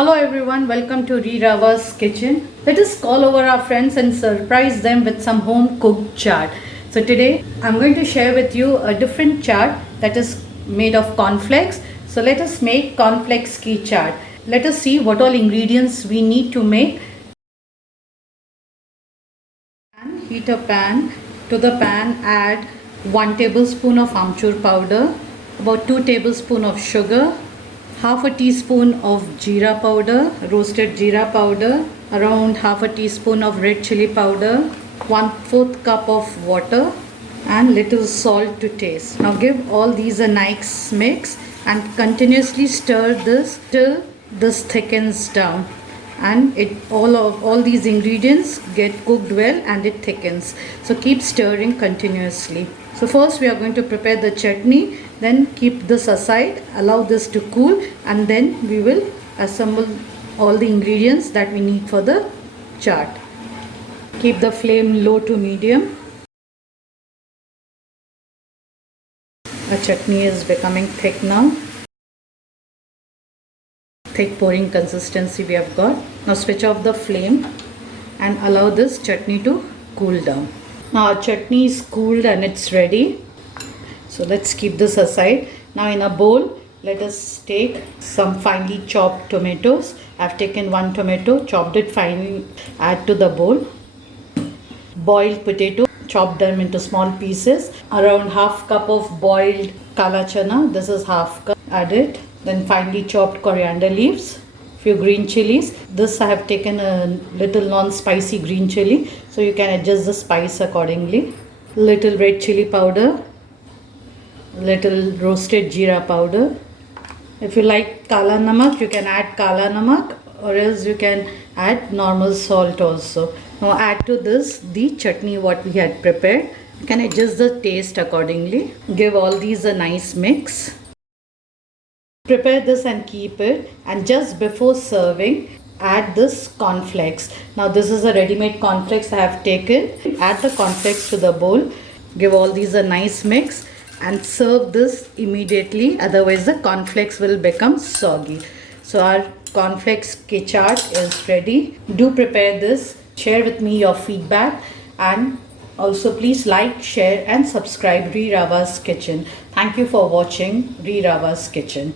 Hello everyone, welcome to Rirava's kitchen. Let us call over our friends and surprise them with some home cooked chaat. So today I'm going to share with you a different chaat that is made of cornflakes. So let us make Cornflakes Ki Chaat. Let us see what all ingredients we need to make. And heat a pan. To the pan add 1 tablespoon of Amchur Powder, about 2 tablespoons of sugar, half a teaspoon of Jeera powder, roasted Jeera powder, around half a teaspoon of red chilli powder, 1/4 cup of water and little salt to taste. Now give all these a nice mix and continuously stir this till this thickens down and all these ingredients get cooked well and it thickens. So keep stirring continuously. So first we are going to prepare the chutney, then keep this aside, allow this to cool, and then we will assemble all the ingredients that we need for the chaat. Keep the flame low to medium. The chutney is becoming thick now. Thick pouring consistency we have got. Now switch off the flame and allow this chutney to cool down. Now our chutney is cooled and it's ready. So let's keep this aside. Now in a bowl, let us take some finely chopped tomatoes. I've taken 1 tomato, chopped it finely, add to the bowl. Boiled potato, chop them into small pieces. Around half cup of boiled Kala Chana, this is half cup, add it. Then finely chopped coriander leaves, few green chilies. This I have taken a little non-spicy green chili, so you can adjust the spice accordingly. Little red chili powder, little roasted Jeera powder. If you like Kala Namak, you can add Kala Namak, or else you can add normal salt also. Now add to this the chutney what we had prepared. You can adjust the taste accordingly. Give all these a nice mix. Prepare this and keep it, and just before serving add this cornflakes. Now this is a ready-made cornflakes I have taken. Add the cornflakes to the bowl. Give all these a nice mix and serve this immediately, otherwise the cornflakes will become soggy. So our Cornflakes Ki Chaat is ready. Do prepare this. Share with me your feedback, and also please like, share and subscribe Rirava's Kitchen. Thank you for watching Rirava's Kitchen.